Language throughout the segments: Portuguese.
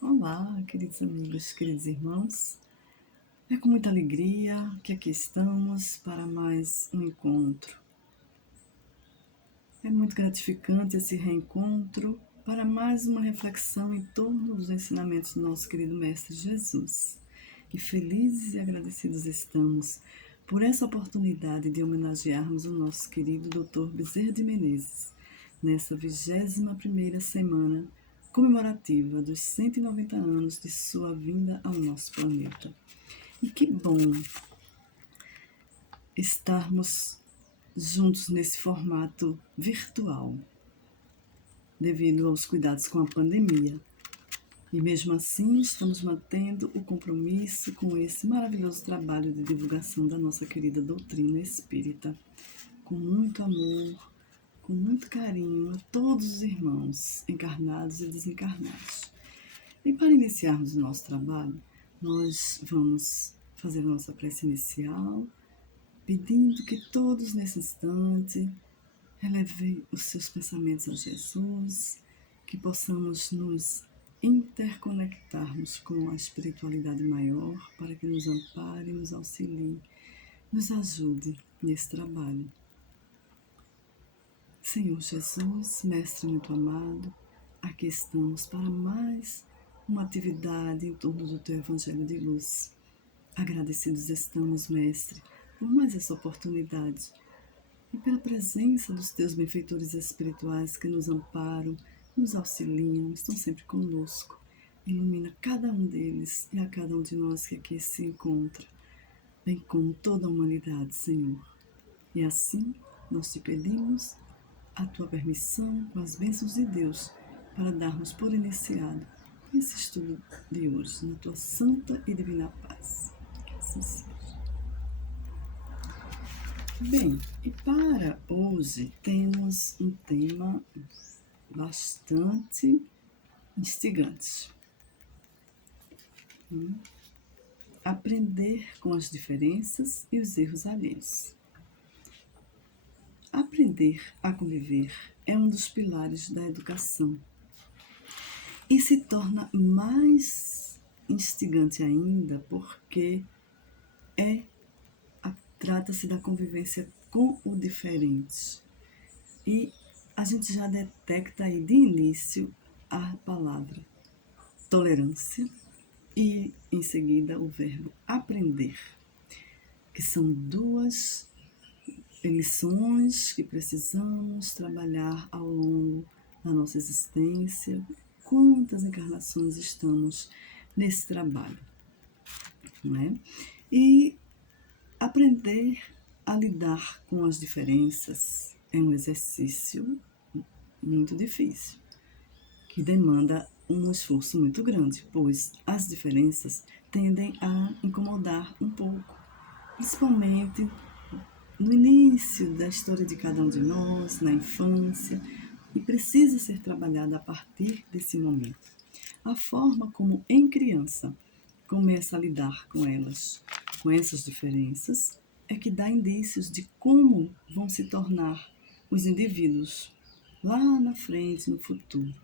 Olá, queridos amigos, queridos irmãos. É com muita alegria que aqui estamos para mais um encontro. É muito gratificante esse reencontro para mais uma reflexão em torno dos ensinamentos do nosso querido Mestre Jesus. E felizes e agradecidos estamos por essa oportunidade de homenagearmos o nosso querido Dr. Bezerra de Menezes, nessa 21ª semana comemorativa dos 190 anos de sua vinda ao nosso planeta. E que bom estarmos juntos nesse formato virtual, devido aos cuidados com a pandemia. E mesmo assim, estamos mantendo o compromisso com esse maravilhoso trabalho de divulgação da nossa querida doutrina espírita, com muito amor, com muito carinho a todos os irmãos, encarnados e desencarnados. E para iniciarmos o nosso trabalho, nós vamos fazer a nossa prece inicial, pedindo que todos nesse instante relevem os seus pensamentos a Jesus, que possamos nos interconectarmos com a espiritualidade maior para que nos ampare, nos auxilie, nos ajude nesse trabalho. Senhor Jesus, Mestre muito amado, aqui estamos para mais uma atividade em torno do Teu Evangelho de Luz. Agradecidos estamos, Mestre, por mais essa oportunidade e pela presença dos Teus benfeitores espirituais que nos amparam, nos auxiliam, estão sempre conosco. Ilumina cada um deles e a cada um de nós que aqui se encontra, bem como toda a humanidade, Senhor. E assim, nós te pedimos a Tua permissão, com as bênçãos de Deus, para darmos por iniciado esse estudo de hoje, na Tua santa e divina paz. Que assim seja. Bem, e para hoje temos um tema bastante instigante. Aprender com as diferenças e os erros alheios. Aprender a conviver é um dos pilares da educação e se torna mais instigante ainda porque trata-se da convivência com o diferente. E a gente já detecta aí de início a palavra tolerância e em seguida o verbo aprender, que são duas lições que precisamos trabalhar ao longo da nossa existência. Quantas encarnações estamos nesse trabalho, não é? E aprender a lidar com as diferenças é um exercício muito difícil, que demanda um esforço muito grande, pois as diferenças tendem a incomodar um pouco, principalmente no início da história de cada um de nós, na infância, e precisa ser trabalhada a partir desse momento. A forma como em criança começa a lidar com elas, com essas diferenças, é que dá indícios de como vão se tornar os indivíduos lá na frente, no futuro.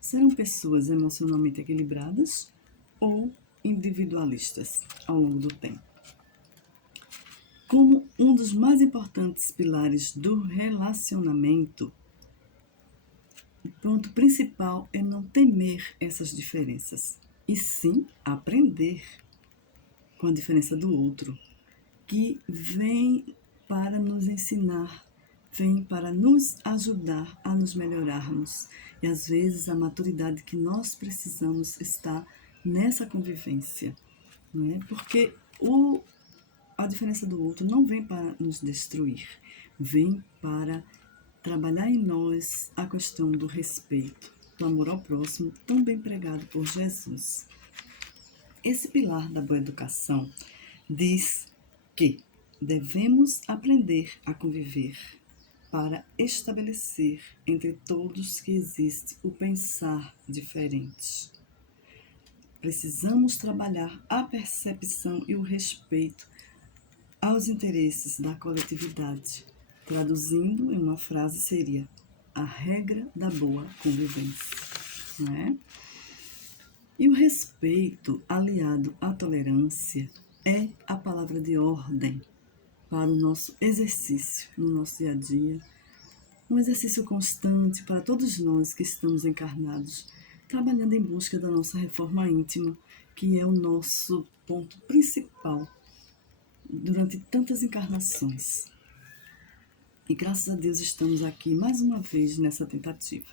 Serão pessoas emocionalmente equilibradas ou individualistas ao longo do tempo. Como um dos mais importantes pilares do relacionamento, o ponto principal é não temer essas diferenças, e sim aprender com a diferença do outro, que vem para nos ensinar, vem para nos ajudar a nos melhorarmos. E às vezes a maturidade que nós precisamos está nessa convivência, não é? Porque a diferença do outro não vem para nos destruir, vem para trabalhar em nós a questão do respeito, do amor ao próximo, tão bem pregado por Jesus. Esse pilar da boa educação diz que devemos aprender a conviver para estabelecer entre todos que existe o pensar diferente. Precisamos trabalhar a percepção e o respeito aos interesses da coletividade. Traduzindo em uma frase seria a regra da boa convivência, não é? E o respeito, aliado à tolerância, é a palavra de ordem para o nosso exercício no nosso dia a dia, um exercício constante para todos nós que estamos encarnados, trabalhando em busca da nossa reforma íntima, que é o nosso ponto principal durante tantas encarnações. E graças a Deus estamos aqui mais uma vez nessa tentativa.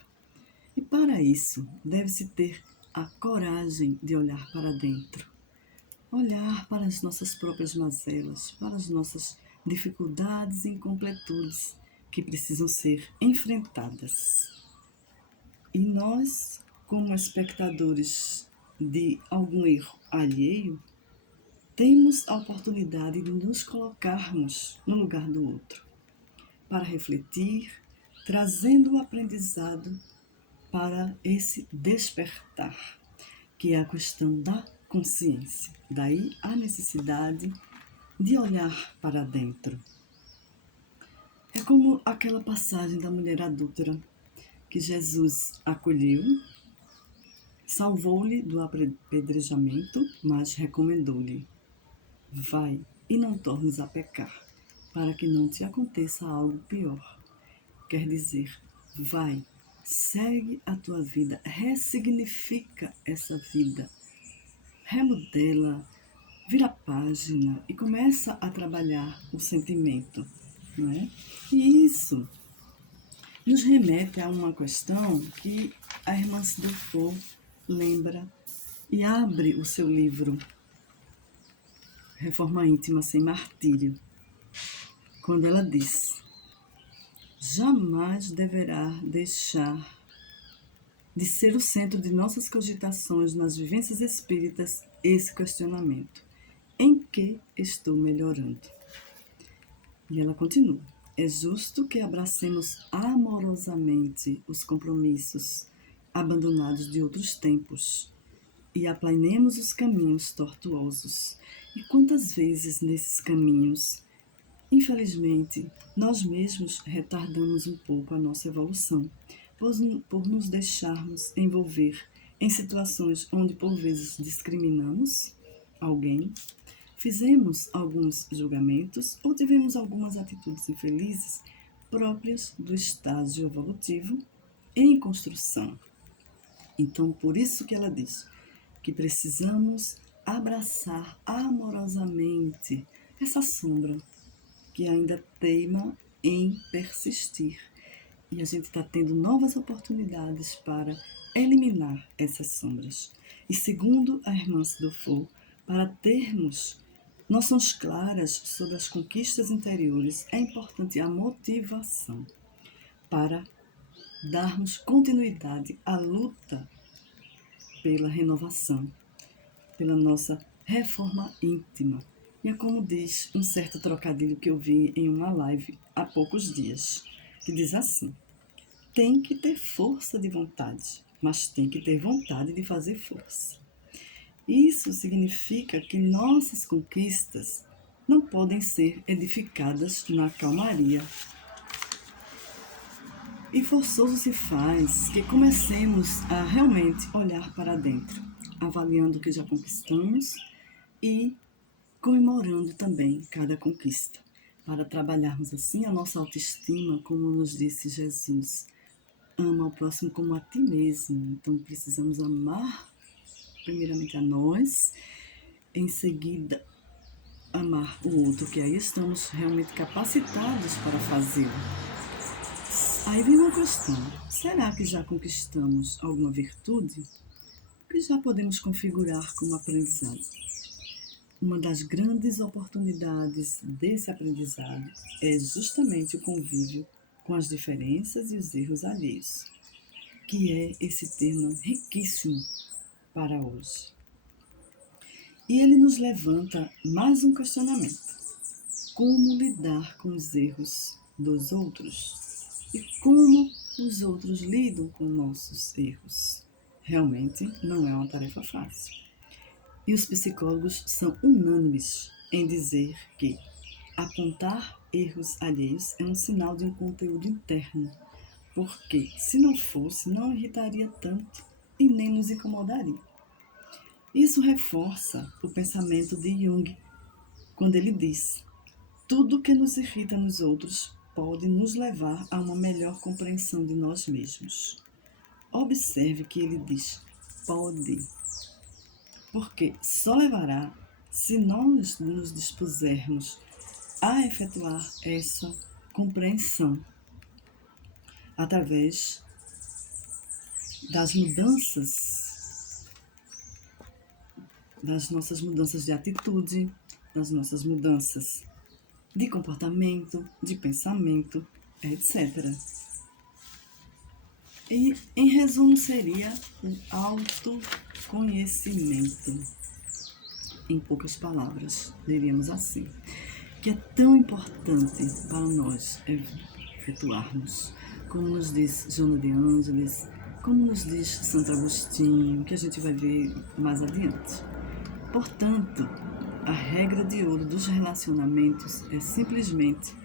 E para isso, deve-se ter a coragem de olhar para dentro, olhar para as nossas próprias mazelas, para as nossas dificuldades e incompletudes que precisam ser enfrentadas. E nós, como espectadores de algum erro alheio, temos a oportunidade de nos colocarmos no lugar do outro, para refletir, trazendo o aprendizado para esse despertar, que é a questão da consciência. Daí a necessidade de olhar para dentro. É como aquela passagem da mulher adúltera que Jesus acolheu, salvou-lhe do apedrejamento, mas recomendou-lhe: vai e não tornes a pecar, para que não te aconteça algo pior. Quer dizer, vai, segue a tua vida, ressignifica essa vida, remodela, vira a página e começa a trabalhar o sentimento, não é? E isso nos remete a uma questão que a irmã Dufour lembra e abre o seu livro Reforma Íntima Sem Martírio, quando ela diz: jamais deverá deixar de ser o centro de nossas cogitações nas vivências espíritas esse questionamento: em que estou melhorando? E ela continua: é justo que abracemos amorosamente os compromissos abandonados de outros tempos e aplanemos os caminhos tortuosos. E quantas vezes nesses caminhos, infelizmente, nós mesmos retardamos um pouco a nossa evolução, por nos deixarmos envolver em situações onde por vezes discriminamos alguém, fizemos alguns julgamentos ou tivemos algumas atitudes infelizes próprias do estágio evolutivo em construção. Então, por isso que ela diz que precisamos abraçar amorosamente essa sombra que ainda teima em persistir. E a gente está tendo novas oportunidades para eliminar essas sombras. E segundo a irmã Dufour, para termos noções claras sobre as conquistas interiores, é importante a motivação para darmos continuidade à luta pela renovação, pela nossa reforma íntima. E é como diz um certo trocadilho que eu vi em uma live há poucos dias, que diz assim: tem que ter força de vontade, mas tem que ter vontade de fazer força. Isso significa que nossas conquistas não podem ser edificadas na calmaria. E forçoso se faz que comecemos a realmente olhar para dentro, avaliando o que já conquistamos e comemorando também cada conquista, para trabalharmos assim a nossa autoestima, como nos disse Jesus: ama ao próximo como a ti mesmo. Então precisamos amar primeiramente a nós, em seguida amar o outro, que aí estamos realmente capacitados para fazê-lo. Aí vem uma questão: será que já conquistamos alguma virtude que já podemos configurar como aprendizado? Uma das grandes oportunidades desse aprendizado é justamente o convívio com as diferenças e os erros alheios, que é esse tema riquíssimo para hoje. E ele nos levanta mais um questionamento: como lidar com os erros dos outros? E como os outros lidam com nossos erros? Realmente não é uma tarefa fácil. E os psicólogos são unânimes em dizer que apontar erros alheios é um sinal de um conteúdo interno, porque se não fosse, não irritaria tanto e nem nos incomodaria. Isso reforça o pensamento de Jung, quando ele diz: tudo que nos irrita nos outros pode nos levar a uma melhor compreensão de nós mesmos. Observe que ele diz pode, porque só levará se nós nos dispusermos a efetuar essa compreensão através das mudanças, das nossas mudanças de atitude, das nossas mudanças de comportamento, de pensamento, etc. E, em resumo, seria o autoconhecimento. Em poucas palavras, diríamos assim, que é tão importante para nós efetuarmos, como nos diz Joana de Ângeles, como nos diz Santo Agostinho, que a gente vai ver mais adiante. Portanto, a regra de ouro dos relacionamentos é simplesmente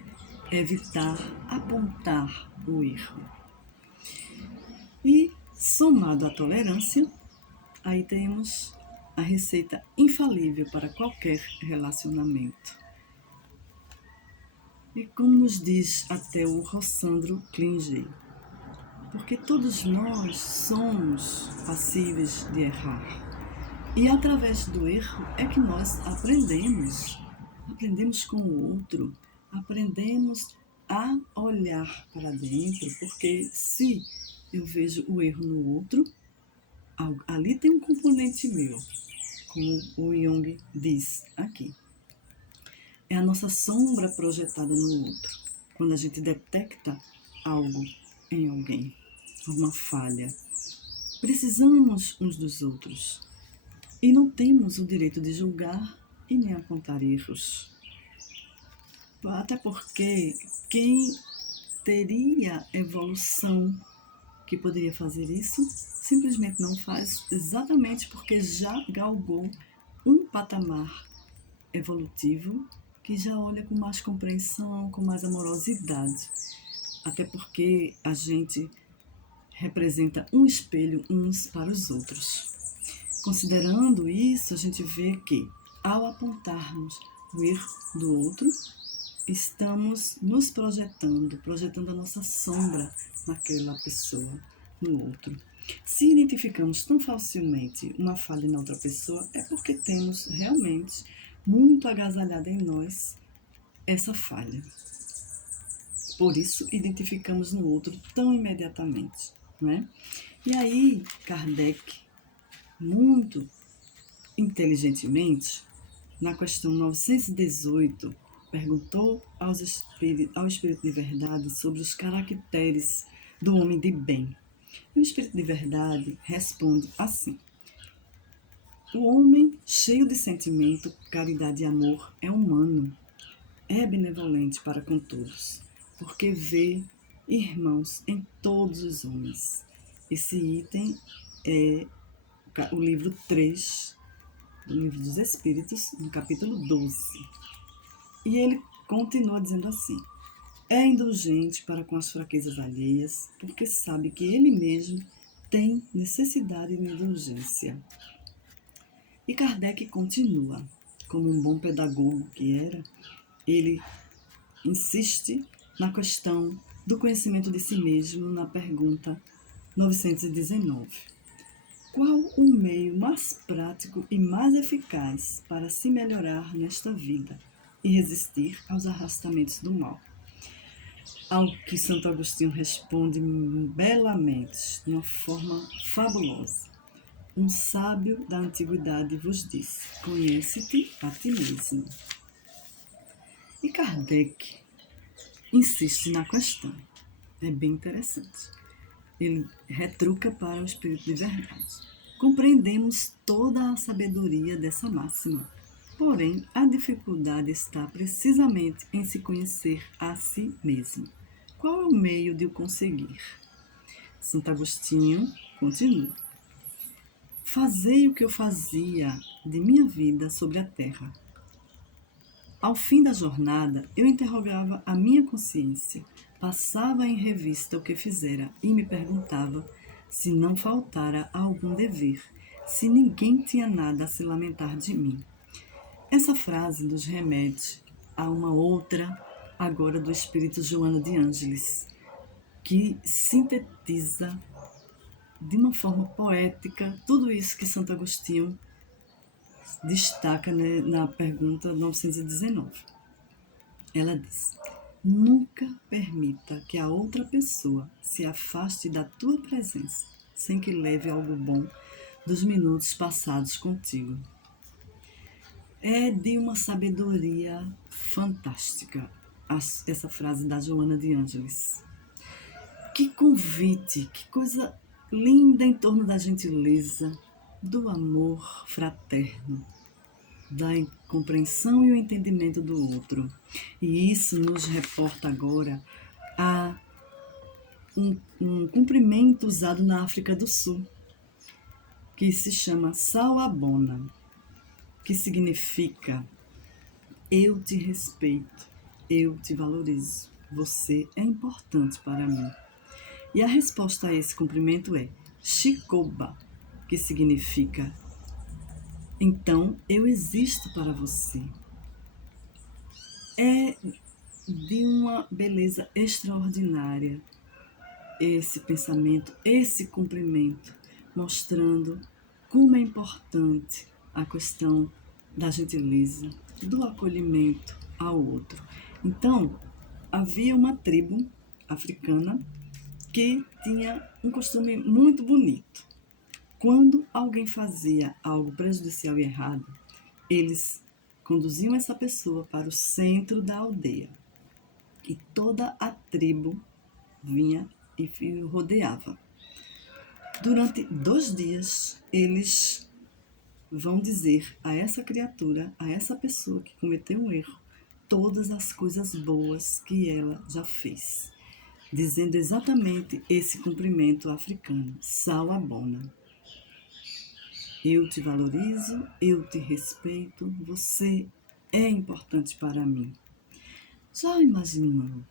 evitar apontar o erro. E, somado à tolerância, aí temos a receita infalível para qualquer relacionamento. E como nos diz até o Rossandro Klinger, porque todos nós somos passíveis de errar. E através do erro é que nós aprendemos com o outro, aprendemos a olhar para dentro, porque se eu vejo o erro no outro, ali tem um componente meu, como o Jung diz aqui. É a nossa sombra projetada no outro, quando a gente detecta algo em alguém, alguma falha. Precisamos uns dos outros e não temos o direito de julgar e nem apontar erros. Até porque quem teria evolução que poderia fazer isso, simplesmente não faz, exatamente porque já galgou um patamar evolutivo que já olha com mais compreensão, com mais amorosidade. Até porque a gente representa um espelho uns para os outros. Considerando isso, a gente vê que, ao apontarmos o erro do outro, estamos nos projetando a nossa sombra naquela pessoa, no outro. Se identificamos tão facilmente uma falha na outra pessoa, é porque temos realmente muito agasalhada em nós essa falha. Por isso, identificamos no outro tão imediatamente, né? E aí, Kardec, muito inteligentemente, na questão 918, perguntou ao Espírito de Verdade sobre os caracteres do homem de bem. E o Espírito de Verdade responde assim: o homem cheio de sentimento, caridade e amor é humano, é benevolente para com todos, porque vê irmãos em todos os homens. Esse item é o livro 3 do Livro dos Espíritos, no capítulo 12. E ele continua dizendo assim: é indulgente para com as fraquezas alheias, porque sabe que ele mesmo tem necessidade de indulgência. E Kardec continua, como um bom pedagogo que era, ele insiste na questão do conhecimento de si mesmo na pergunta 919. Qual o meio mais prático e mais eficaz para se melhorar nesta vida e resistir aos arrastamentos do mal? Ao que Santo Agostinho responde belamente, de uma forma fabulosa. Um sábio da antiguidade vos disse: conhece-te a ti mesmo. E Kardec insiste na questão. É bem interessante. Ele retruca para o Espírito de Verdade. Compreendemos toda a sabedoria dessa máxima. Porém, a dificuldade está precisamente em se conhecer a si mesmo. Qual é o meio de o conseguir? Santo Agostinho continua: fazei o que eu fazia de minha vida sobre a terra. Ao fim da jornada, eu interrogava a minha consciência, passava em revista o que fizera e me perguntava se não faltara algum dever, se ninguém tinha nada a se lamentar de mim. Essa frase nos remete a uma outra, agora do espírito Joana de Ângeles, que sintetiza de uma forma poética tudo isso que Santo Agostinho destaca, né, na pergunta 919. Ela diz: nunca permita que a outra pessoa se afaste da tua presença sem que leve algo bom dos minutos passados contigo. É de uma sabedoria fantástica essa frase da Joana de Ângeles. Que convite, que coisa linda em torno da gentileza, do amor fraterno, da compreensão e o entendimento do outro. E isso nos reporta agora a um cumprimento usado na África do Sul, que se chama Sawubona, que significa: eu te respeito, eu te valorizo, você é importante para mim. E a resposta a esse cumprimento é Shikoba, que significa: então eu existo para você. É de uma beleza extraordinária esse pensamento, esse cumprimento, mostrando como é importante a questão da gentileza, do acolhimento ao outro. Então, havia uma tribo africana que tinha um costume muito bonito. Quando alguém fazia algo prejudicial e errado, eles conduziam essa pessoa para o centro da aldeia. E toda a tribo vinha e o rodeava. Durante 2 dias, eles vão dizer a essa criatura, a essa pessoa que cometeu um erro, todas as coisas boas que ela já fez, dizendo exatamente esse cumprimento africano: Sawubona. Eu te valorizo, eu te respeito, você é importante para mim. Já imaginou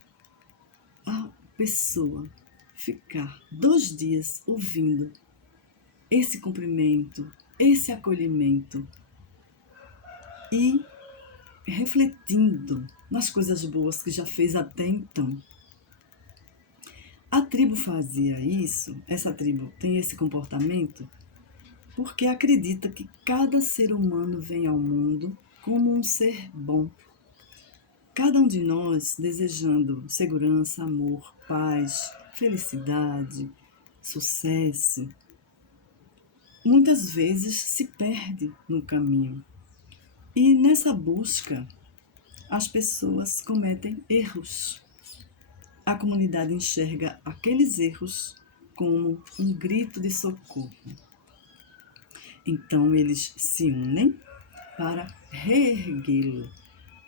a pessoa ficar 2 dias ouvindo esse cumprimento, esse acolhimento e refletindo nas coisas boas que já fez até então? A tribo fazia isso, essa tribo tem esse comportamento porque acredita que cada ser humano vem ao mundo como um ser bom. Cada um de nós desejando segurança, amor, paz, felicidade, sucesso, muitas vezes se perde no caminho. E nessa busca, as pessoas cometem erros. A comunidade enxerga aqueles erros como um grito de socorro. Então eles se unem para reerguê-lo,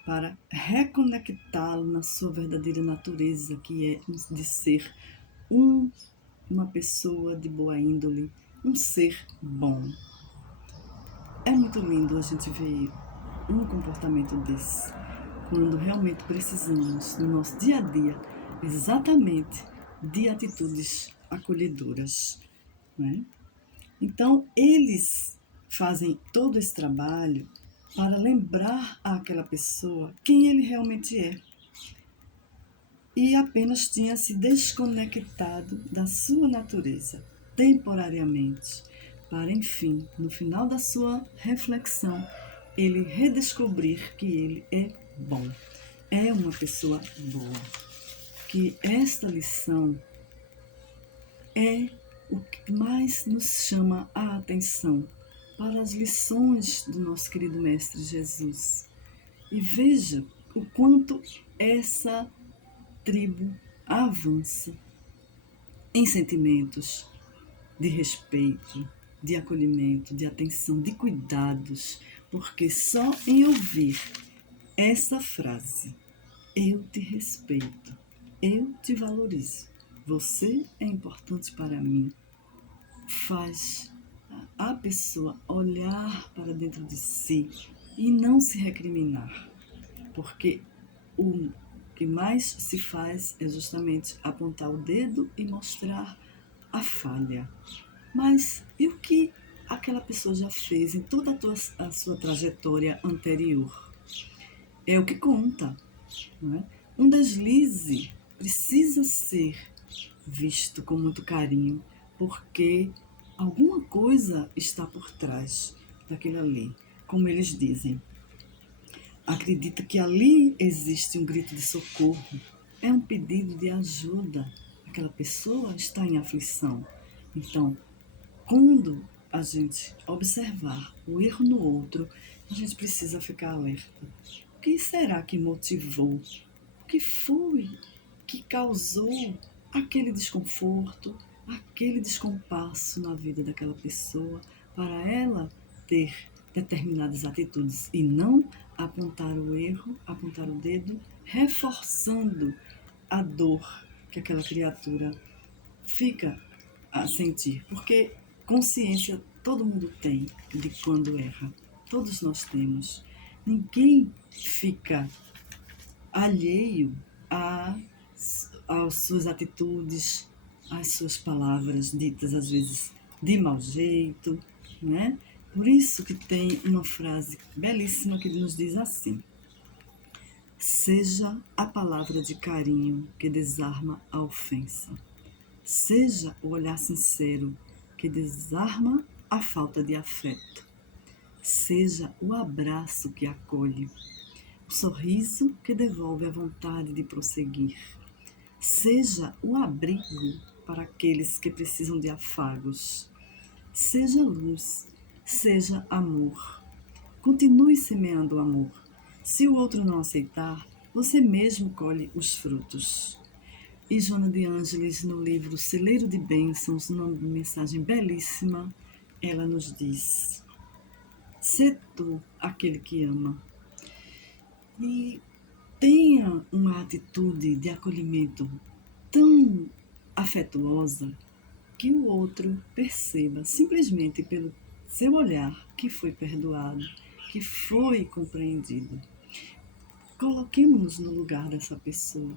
para reconectá-lo na sua verdadeira natureza, que é de ser uma pessoa de boa índole, um ser bom. É muito lindo a gente ver um comportamento desse, quando realmente precisamos, no nosso dia a dia, exatamente de atitudes acolhedoras, né? Então, eles fazem todo esse trabalho para lembrar àquela pessoa quem ele realmente é. E apenas tinha se desconectado da sua natureza, temporariamente, para, enfim, no final da sua reflexão, ele redescobrir que ele é bom, é uma pessoa boa. Que esta lição é o que mais nos chama a atenção para as lições do nosso querido Mestre Jesus. E veja o quanto essa tribo avança em sentimentos de respeito, de acolhimento, de atenção, de cuidados, porque só em ouvir essa frase: eu te respeito, eu te valorizo, você é importante para mim, faz a pessoa olhar para dentro de si e não se recriminar, porque o que mais se faz é justamente apontar o dedo e mostrar a falha. Mas e o que aquela pessoa já fez em toda a sua trajetória anterior. É o que conta, não é? Um deslize precisa ser visto com muito carinho, porque alguma coisa está por trás daquilo ali. Como eles dizem, acredita que ali existe um grito de socorro, é um pedido de ajuda. Aquela pessoa está em aflição. Então, quando a gente observar o erro no outro, a gente precisa ficar alerta. O que será que motivou? O que foi que causou aquele desconforto, aquele descompasso na vida daquela pessoa para ela ter determinadas atitudes e não apontar o erro, apontar o dedo, reforçando a dor que aquela criatura fica a sentir, porque consciência todo mundo tem de quando erra. Todos nós temos. Ninguém fica alheio às suas atitudes, às suas palavras ditas às vezes de mau jeito, né? Por isso que tem uma frase belíssima que nos diz assim: seja a palavra de carinho que desarma a ofensa. Seja o olhar sincero que desarma a falta de afeto. Seja o abraço que acolhe, o sorriso que devolve a vontade de prosseguir. Seja o abrigo para aqueles que precisam de afagos. Seja luz, seja amor. Continue semeando o amor. Se o outro não aceitar, você mesmo colhe os frutos. E Joana de Ângeles, no livro Celeiro de Bênçãos, numa mensagem belíssima, ela nos diz: sê tu aquele que ama. E tenha uma atitude de acolhimento tão afetuosa que o outro perceba, simplesmente pelo seu olhar, que foi perdoado, que foi compreendido. Coloquemos-nos no lugar dessa pessoa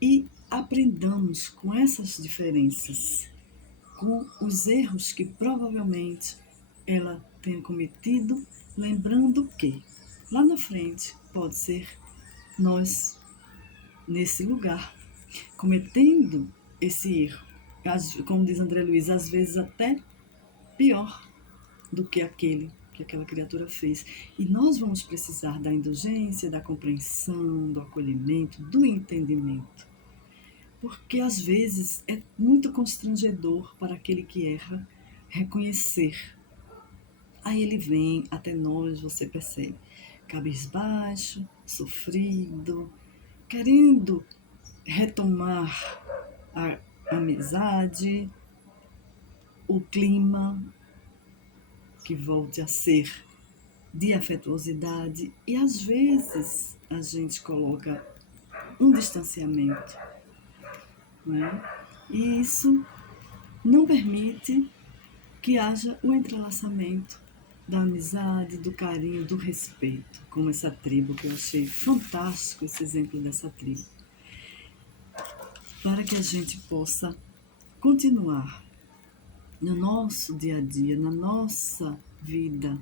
e aprendamos com essas diferenças, com os erros que provavelmente ela tenha cometido, lembrando que lá na frente pode ser nós nesse lugar cometendo esse erro. Como diz André Luiz, às vezes até pior do que aquela criatura fez. E nós vamos precisar da indulgência, da compreensão, do acolhimento, do entendimento. Porque às vezes é muito constrangedor para aquele que erra reconhecer. Aí ele vem até nós, você percebe, cabisbaixo, sofrido, querendo retomar a amizade, o clima que volte a ser de afetuosidade, e às vezes a gente coloca um distanciamento, não é? E isso não permite que haja o entrelaçamento da amizade, do carinho, do respeito, como essa tribo, que eu achei fantástico esse exemplo dessa tribo, para que a gente possa continuar no nosso dia a dia, na nossa vida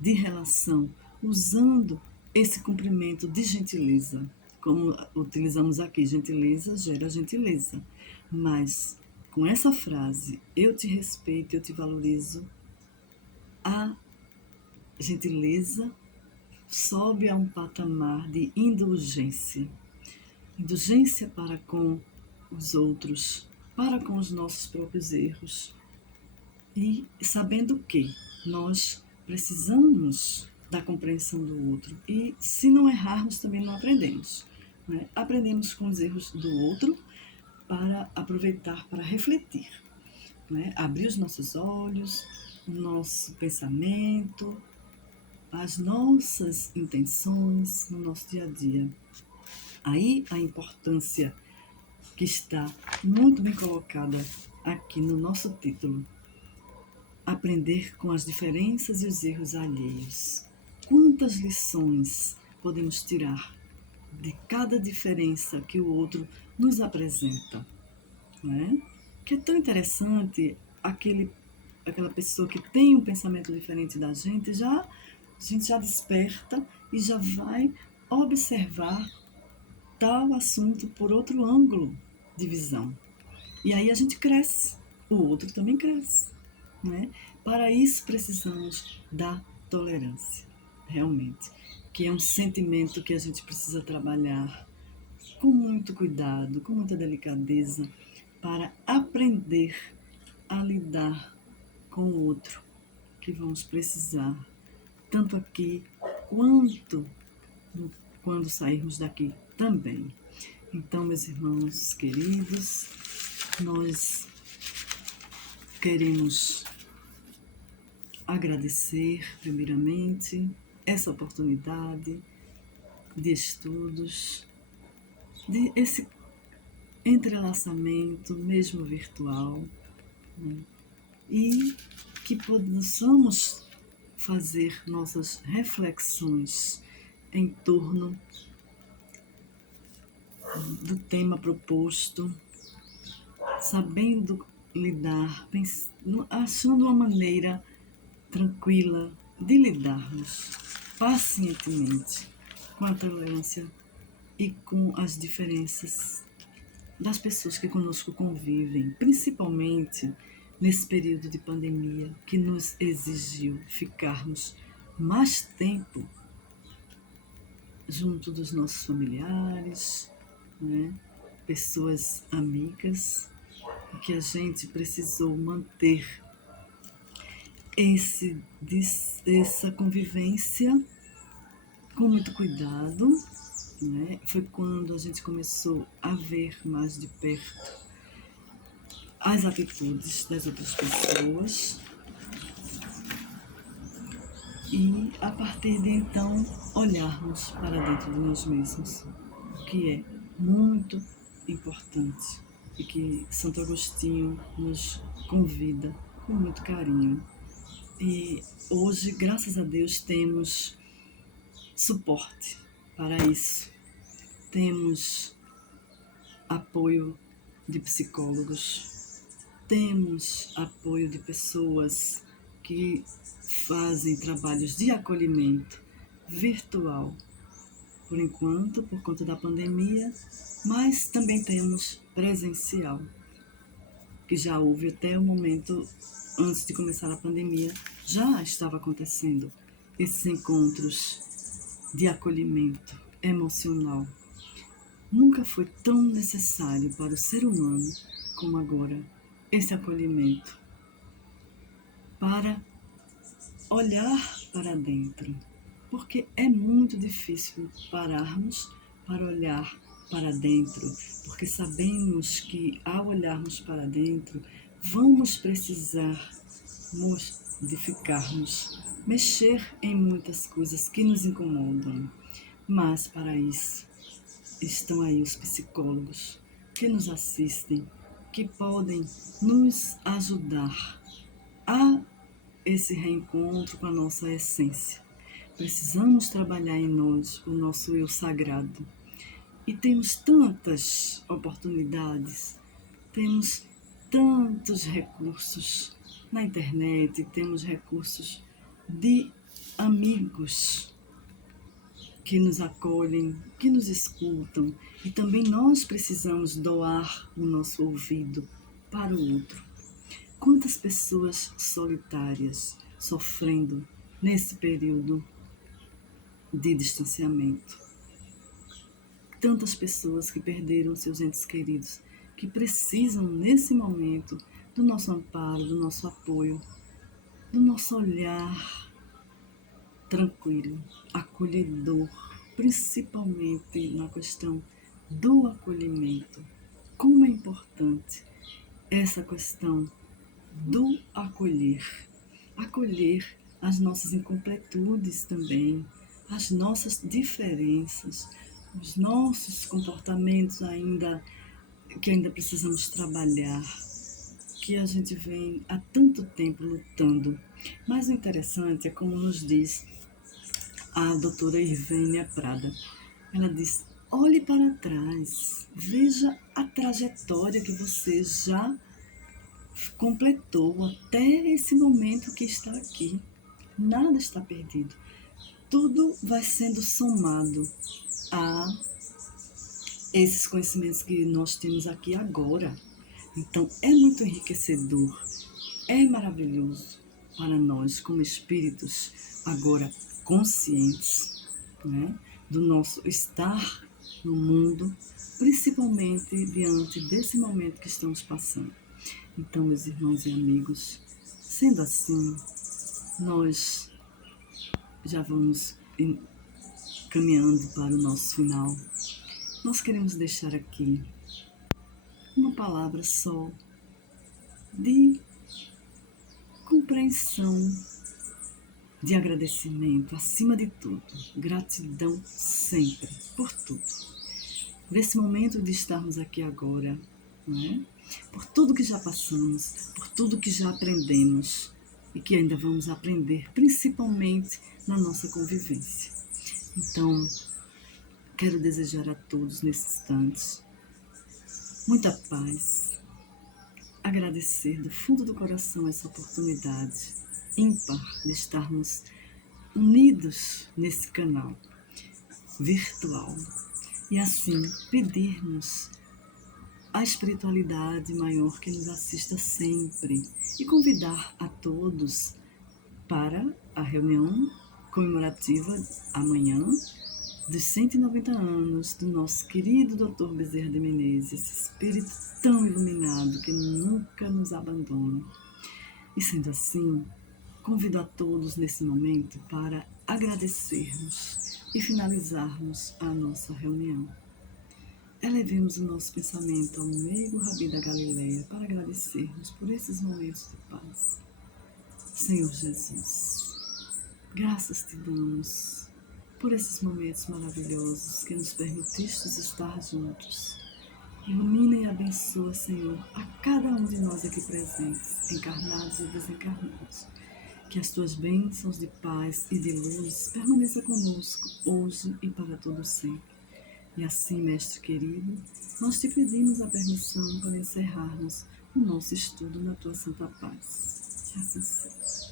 de relação, usando esse cumprimento de gentileza. Como utilizamos aqui, gentileza gera gentileza. Mas com essa frase, eu te respeito, eu te valorizo, a gentileza sobe a um patamar de indulgência. Indulgência para com os outros, para com os nossos próprios erros. E sabendo que nós precisamos da compreensão do outro. E se não errarmos, também não aprendemos. Né? Aprendemos com os erros do outro para aproveitar, para refletir. Né? Abrir os nossos olhos, o nosso pensamento, as nossas intenções no nosso dia a dia. Aí a importância que está muito bem colocada aqui no nosso título: aprender com as diferenças e os erros alheios. Quantas lições podemos tirar de cada diferença que o outro nos apresenta, né? Que é tão interessante aquele aquela pessoa que tem um pensamento diferente da gente, a gente já desperta e já vai observar tal assunto por outro ângulo de visão. E aí a gente cresce, o outro também cresce, né? Para isso precisamos da tolerância, realmente, que é um sentimento que a gente precisa trabalhar com muito cuidado, com muita delicadeza, para aprender a lidar com o outro, que vamos precisar, tanto aqui quanto quando sairmos daqui também. Então, meus irmãos queridos, nós queremos agradecer, primeiramente, essa oportunidade de estudos, de esse entrelaçamento, mesmo virtual, né? E que possamos fazer nossas reflexões em torno do tema proposto, sabendo lidar, achando uma maneira tranquila de lidarmos pacientemente com a tolerância e com as diferenças das pessoas que conosco convivem, principalmente nesse período de pandemia que nos exigiu ficarmos mais tempo junto dos nossos familiares, né? Pessoas amigas, e que a gente precisou manter essa convivência com muito cuidado, né? Foi quando a gente começou a ver mais de perto as atitudes das outras pessoas e, a partir de então, olharmos para dentro de nós mesmos, o que é muito importante e que Santo Agostinho nos convida com muito carinho. E hoje, graças a Deus, temos suporte para isso. Temos apoio de psicólogos, temos apoio de pessoas que fazem trabalhos de acolhimento virtual, por enquanto, por conta da pandemia, mas também temos presencial, que já houve até o momento antes de começar a pandemia, já estava acontecendo esses encontros de acolhimento emocional. Nunca foi tão necessário para o ser humano como agora esse acolhimento, para olhar para dentro, porque é muito difícil pararmos para olhar para dentro, porque sabemos que ao olharmos para dentro vamos precisar modificarmos, mexer em muitas coisas que nos incomodam, mas para isso estão aí os psicólogos que nos assistem, que podem nos ajudar a esse reencontro com a nossa essência. Precisamos trabalhar em nós o nosso eu sagrado. E temos tantas oportunidades, temos tantos recursos na internet, temos recursos de amigos que nos acolhem, que nos escutam, e também nós precisamos doar o nosso ouvido para o outro. Quantas pessoas solitárias sofrendo nesse período de distanciamento? Tantas pessoas que perderam seus entes queridos, que precisam nesse momento do nosso amparo, do nosso apoio, do nosso olhar tranquilo, acolhedor, principalmente na questão do acolhimento. Como é importante essa questão do acolher. Acolher as nossas incompletudes também, as nossas diferenças, os nossos comportamentos que ainda precisamos trabalhar, que a gente vem há tanto tempo lutando. Mas o interessante é como nos diz a doutora Irvênia Prada. Ela diz: olhe para trás, veja a trajetória que você já completou até esse momento que está aqui. Nada está perdido. Tudo vai sendo somado a esses conhecimentos que nós temos aqui agora. Então, é muito enriquecedor, é maravilhoso para nós, como espíritos agora conscientes, né, do nosso estar no mundo, principalmente diante desse momento que estamos passando. Então, meus irmãos e amigos, sendo assim, nós já vamos caminhando para o nosso final. Nós queremos deixar aqui uma palavra só de compreensão, de agradecimento, acima de tudo, gratidão sempre, por tudo. Desse momento de estarmos aqui agora, não é? Por tudo que já passamos, por tudo que já aprendemos e que ainda vamos aprender, principalmente na nossa convivência. Então, quero desejar a todos nesse instante muita paz, agradecer do fundo do coração essa oportunidade ímpar de estarmos unidos nesse canal virtual e assim pedirmos a espiritualidade maior que nos assista sempre e convidar a todos para a reunião comemorativa amanhã dos 190 anos do nosso querido Dr. Bezerra de Menezes, esse espírito tão iluminado que nunca nos abandona. E sendo assim, convido a todos nesse momento para agradecermos e finalizarmos a nossa reunião. Elevemos o nosso pensamento ao meigo Rabi da Galileia para agradecermos por esses momentos de paz. Senhor Jesus, graças te damos por esses momentos maravilhosos que nos permitiste estar juntos. Ilumina e abençoa, Senhor, a cada um de nós aqui presentes, encarnados e desencarnados. Que as tuas bênçãos de paz e de luz permaneçam conosco hoje e para todo sempre. E assim, Mestre querido, nós te pedimos a permissão para encerrarmos o nosso estudo na tua santa paz. Que assim seja.